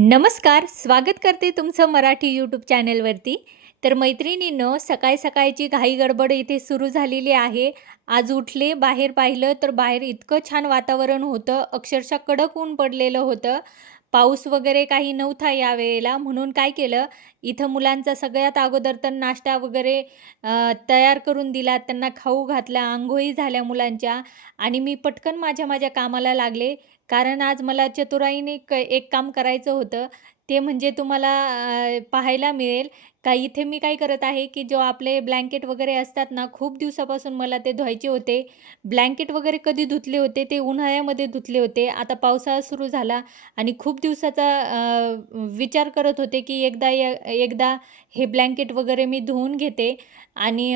नमस्कार स्वागत करते तुमचं मराठी यूट्यूब चॅनेलवरती तर मैत्रिणीनं सकाळी सकाळची घाई गडबड इथे सुरू झालेली आहे. आज उठले बाहेर पाहिलं तर बाहेर इतकं छान वातावरण होतं अक्षरशः कडक ऊन पडलेलं होतं. पाऊस वगैरे काही नव्हता या वेळेला म्हणून काय केलं? इथं मुलांचा सगळ्यात अगोदर तर नाश्ता वगैरे तयार करून दिला त्यांना खाऊ घातला आंघोळी झाल्या मुलांच्या आणि मी पटकन माझ्या माझ्या कामाला लागले. कारण आज मला चतुराईने क एक काम करायचं होतं. ते म्हणजे तुम्हाला पाहायला मिळेल. का इथे मी काय करत आहे की जो आपले ब्लँकेट वगैरे असतात ना खूप दिवसापासून मला ते धुवायचे होते. ब्लँकेट वगैरे कधी धुतले होते ते उन्हाळ्यामध्ये धुतले होते. आता पावसाळा सुरू झाला आणि खूप दिवसाचा विचार करत होते की एकदा य एकदा हे ब्लँकेट वगैरे मी धुवून घेते. आणि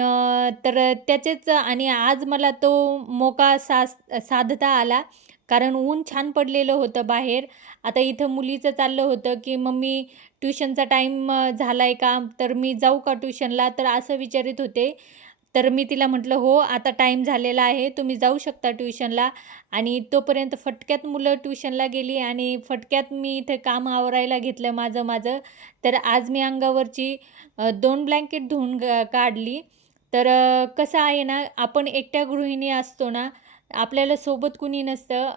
तर त्याचेच आणि आज मला तो मोका सास साधता आला. कारण ऊन छान पडलेलं होतं बाहेर. आता इथं मुलीचं चाललं होतं की मम्मी ट्युशनचा टाईम झाला आहे का? तर मी जाऊ का ट्युशनला? तर असं विचारित होते. तर मी तिला म्हटलं हो आता टाईम झालेला आहे. तुम्ही जाऊ शकता ट्युशनला. आणि तोपर्यंत फटक्यात मुलं ट्युशनला गेली आणि फटक्यात मी इथं काम आवरायला घेतलं माझं माझं. तर आज मी अंगावरची दोन ब्लँकेट धुवून ग काढली. तर कसं आहे ना आपण एकट्या गृहिणी असतो ना आपल्याला सोबत कुणी नसतं.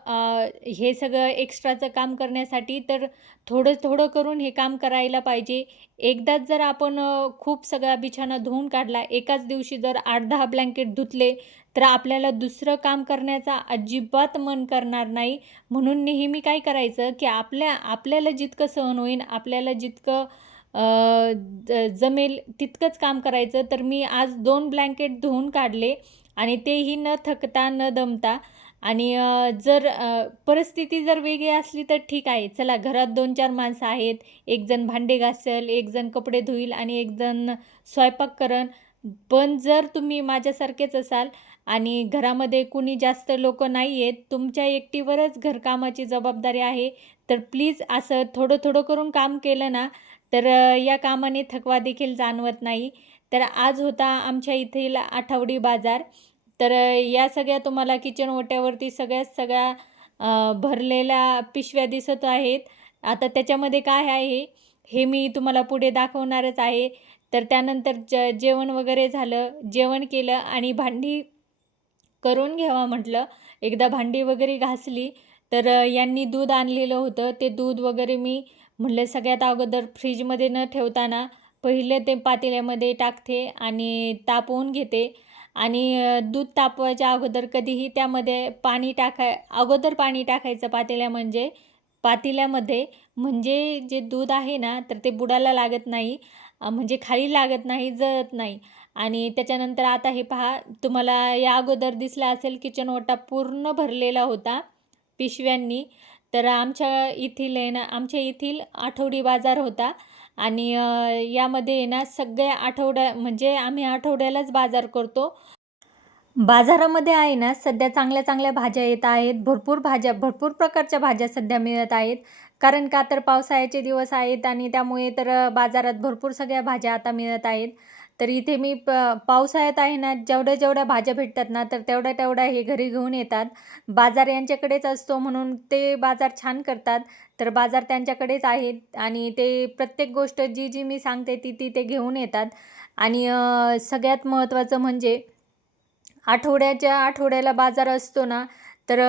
हे सगळं एक्स्ट्राचं काम करण्यासाठी तर थोडं थोडं करून हे काम करायला पाहिजे. एकदाच जर आपण खूप सगळा बिछाना धुवून काढला एकाच दिवशी जर आठ दहा ब्लँकेट धुतले तर आपल्याला दुसरं काम करण्याचा अजिबात मन करणार नाही. म्हणून नेहमी काय करायचं की आपल्या आपल्याला जितकं सहन होईल आपल्याला जितकं ज जमेल तितकंच काम करायचं. तर मी आज दोन ब्लँकेट धुवून काढले. आणि तेही न थकता न दमता. आणि जर परिस्थिती जर वेगळी असली तर ठीक आहे. चला घरात दोन चार माणसं आहेत. एक जण भांडे घासेल एक जण कपडे धुईल आणि एक जण स्वयंपाक करण. पण जर तुम्ही माझ्यासारखेच असाल आणि घरामध्ये कुणी जास्त लोक नाही आहेत तुमच्या एकटीवरच घरकामाची जबाबदारी आहे तर प्लीज असं थोडं थोडं करून काम केलं ना तर या कामाने थकवा देखील जाणवत नाही. तर आज होता आमच्या इथील आठवडी बाजार. तर या सगळ्या तुम्हाला किचन ओट्यावरती सगळ्याच सगळ्या भरलेल्या पिशव्या दिसत आहेत. आता त्याच्यामध्ये काय आहे हे मी तुम्हाला पुढे दाखवणारच आहे. तर त्यानंतर ज जेवण वगैरे झालं जेवण केलं आणि भांडी करून घ्यावा म्हटलं. एकदा भांडी वगैरे घासली तर यांनी दूध आणलेलं होतं. ते दूध वगैरे मी म्हटलं सगळ्यात अगोदर फ्रीजमध्ये न ठेवताना पहिले ते पातेल्यामध्ये टाकते आणि तापवून घेते. आणि दूध तापवायच्या अगोदर कधीही त्यामध्ये पाणी टाकाय अगोदर पाणी टाकायचं पातेल्या म्हणजे पातेल्यामध्ये म्हणजे जे दूध आहे ना तर ते बुडाला लागत नाही म्हणजे खाली लागत नाही जळत नाही. आणि त्याच्यानंतर आता हे पहा तुम्हाला या अगोदर दिसला असेल किचन ओटा पूर्ण भरलेला होता पिशव्यांनी. तर आमच्या येथील आहे ना आमच्या येथील आठवडी बाजार होता. आणि यामध्ये आहे ना सगळ्या आठवड्या म्हणजे आम्ही आठवड्यालाच बाजार करतो. बाजारामध्ये आहे ना सध्या चांगल्या चांगल्या भाज्या येत आहेत. भरपूर भाज्या भरपूर प्रकारच्या भाज्या सध्या मिळत आहेत. कारण का तर पावसाळ्याचे दिवस आहेत आणि त्यामुळे तर बाजारात भरपूर सगळ्या भाज्या आता मिळत आहेत. तर इथे मी प पावसाळ्यात आहे ना जेवढ्या जेवढ्या भाज्या भेटतात ना तर तेवढ्या तेवढ्या हे घरी घेऊन येतात. बाजार यांच्याकडेच असतो म्हणून ते बाजार छान करतात. तर बाजार त्यांच्याकडेच आहेत आणि ते प्रत्येक गोष्ट जी जी मी सांगते ती ती ते घेऊन येतात. आणि सगळ्यात महत्त्वाचं म्हणजे आठवड्याच्या आठवड्याला बाजार असतो ना तर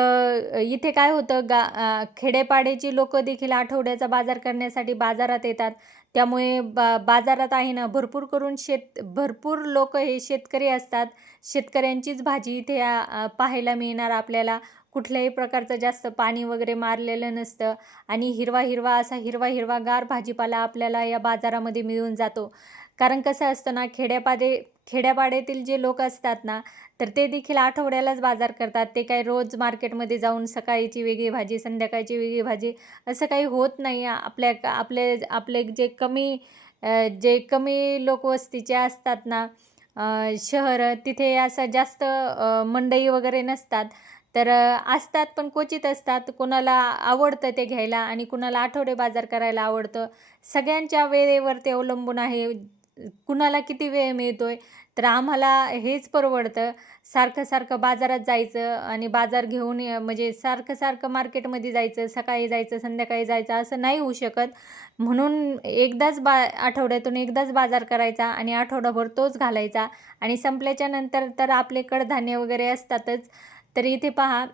इथे काय होतं गा खेडेपाडेची खेडेपाड्याची लोकं देखील आठवड्याचा बाजार करण्यासाठी बाजारात येतात. त्यामुळे बा बाजारात आहे ना भरपूर करून शेत भरपूर लोक हे शेतकरी असतात. शेतकऱ्यांचीच भाजी इथे पाहायला मिळणार आपल्याला. कुठल्याही प्रकारचं जास्त पाणी वगैरे मारलेलं नसतं. आणि हिरवा हिरवा असा हिरवा हिरवा गार भाजीपाला आपल्याला या बाजारामध्ये मिळून जातो. कारण कसं असतं ना खेड्यापाडे खेड्यापाड्यातील जे लोक असतात ना तर ते देखील आठवड्यालाच बाजार करतात. ते काय रोज मार्केटमध्ये जाऊन सकाळीची वेगळी भाजी संध्याकाळची वेगळी भाजी असं काही होत नाही. आपल्या आपले आपले जे कमी जे कमी लोकवस्तीचे असतात ना शहर शहरं तिथे असं जास्त मंडई वगैरे नसतात. तर असतात पण क्वचित असतात. कोणाला आवडतं ते घ्यायला आणि कुणाला आठवडे बाजार करायला आवडतं. सगळ्यांच्या वेळेवर ते अवलंबून आहे. कुणाला किती वेळ मिळतो आहे तर आम्हाला हेच परवडतं. सारखं सारखं बाजारात जायचं आणि बाजार घेऊन म्हणजे सारखं सारखं मार्केटमध्ये जायचं सकाळी जायचं संध्याकाळी जायचं असं नाही होऊ शकत. म्हणून एकदाच बा आठवड्यातून एकदाच बाजार करायचा आणि आठवडाभर तोच घालायचा आणि संपल्याच्या नंतर तर आपले कडधान्य वगैरे असतातच. तर इथे पहा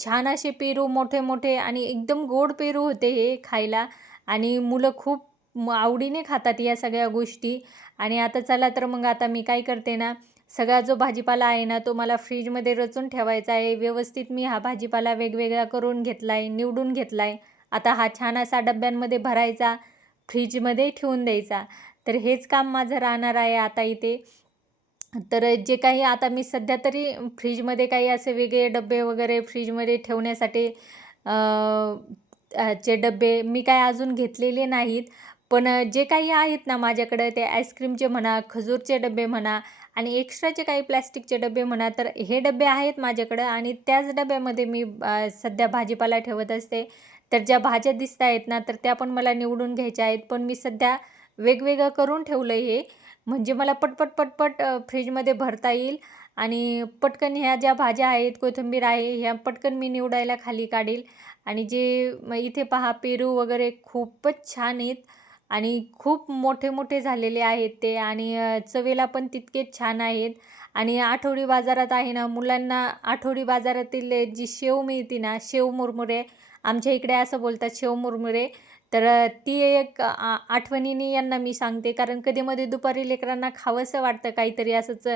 छान असे पेरू मोठे मोठे आणि एकदम गोड पेरू होते हे खायला आणि मुलं खूप आवडीने खातात या सगळ्या गोष्टी. आणि आता चला तर मग आता मी काय करते ना सगळा जो भाजीपाला आहे ना तो मला फ्रीजमध्ये रचून ठेवायचा आहे. व्यवस्थित मी हा भाजीपाला वेगवेगळा करून घेतला आहे निवडून घेतला आहे आता हा छान असा डब्यांमध्ये भरायचा फ्रीजमध्ये ठेवून द्यायचा. तर हेच काम माझं राहणार आहे आता इथे. तर जे काही आता मी सध्या तरी फ्रीजमध्ये काही असे वेगळे डबे वगैरे फ्रीजमध्ये ठेवण्यासाठी चे डबे मी काय अजून घेतलेले नाहीत. पण जे काही आहेत ना माझ्याकडं ते आईस्क्रीमचे म्हणा खजूरचे डबे म्हणा आणि एक्स्ट्राचे काही प्लॅस्टिकचे डबे म्हणा तर हे डबे आहेत माझ्याकडं आणि त्याच डब्यामध्ये मी सध्या भाजीपाला ठेवत असते. तर ज्या भाज्या दिसत आहेत ना तर त्या पण मला निवडून घ्यायच्या आहेत. पण मी सध्या वेगवेगळं करून ठेवलं हे. म्हणजे मला पटपट पटपट फ्रीजमध्ये भरता येईल आणि पटकन ह्या ज्या भाज्या आहेत कोथिंबीर आहे ह्या पटकन मी निवडायला खाली काढील. आणि जे इथे पहा पेरू वगैरे खूपच छान आहेत. आणि खूप मोठे मोठे झालेले आहेत ते आणि चवीला पण तितकेच छान आहेत. आणि आठवडी बाजारात आहे ना मुलांना आठवडी बाजारातील जी शेव मिळते ना शेव मुरमुरे आमच्या इकडे असं बोलतात शेव मुरमुरे. तर ती एक आ आठवणीने यांना मी सांगते. कारण कधीमध्ये दुपारी लेकरांना खावंसं वाटतं काहीतरी असंच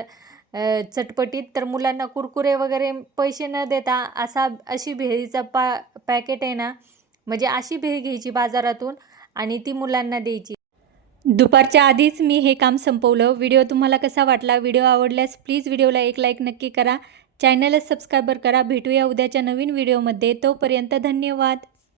चटपटीत. तर मुलांना कुरकुरे वगैरे पैसे न देता असा अशी भेळीचा पा पॅकेट आहे ना म्हणजे अशी भेळ घ्यायची बाजारातून. आणि ती मुलांना द्यायची. दुपारच्या आधीच मी हे काम संपवलं. व्हिडिओ तुम्हाला कसा वाटला? व्हिडिओ आवडल्यास प्लीज व्हिडिओला एक लाईक नक्की करा. चॅनलला सबस्क्रायबर करा. भेटूया उद्याच्या नवीन व्हिडिओमध्ये. तोपर्यंत धन्यवाद.